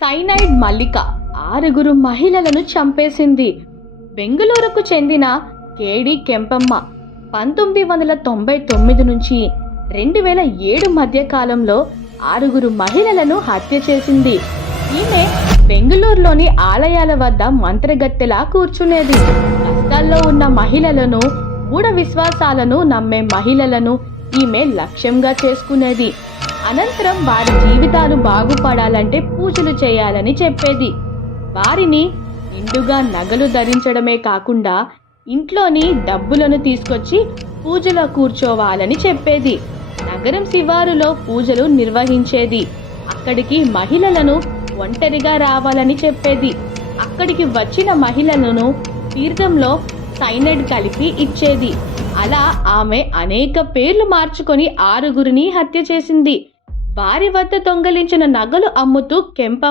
Cyanide మల్లిక ఆరుగురు మహిళలను చంపేసింది. బెంగుళూరుకు చెందిన కేడి కెంపమ్మ 1999 నుంచి 2007 మధ్య కాలంలో ఆరుగురు మహిళలను హత్య చేసింది. ఈమె బెంగుళూరులోని ఆలయాల వద్ద మంత్రగత్తెలా కూర్చునేది. కష్టాల్లో ఉన్న మహిళలను, మూఢ విశ్వాసాలను నమ్మే మహిళలను ఈమె లక్ష్యంగా చేసుకునేది. అనంతరం వారి జీవితాలు బాగుపడాలంటే పూజలు చేయాలని చెప్పేది. వారిని నిండుగా నగలు ధరించడమే కాకుండా ఇంట్లోని డబ్బులను తీసుకొచ్చి పూజలో కూర్చోవాలని చెప్పేది. నగరం శివారులో పూజలు నిర్వహించేది. అక్కడికి మహిళలను ఒంటరిగా రావాలని చెప్పేది. అక్కడికి వచ్చిన మహిళలను తీర్థంలో సైనైడ్ కలిపి ఇచ్చేది. అలా ఆమె అనేక పేర్లు మార్చుకొని ఆరుగురిని హత్య చేసింది. వారి వద్ద దొంగలించిన నగలు అమ్ముతూ కెంపమ్మ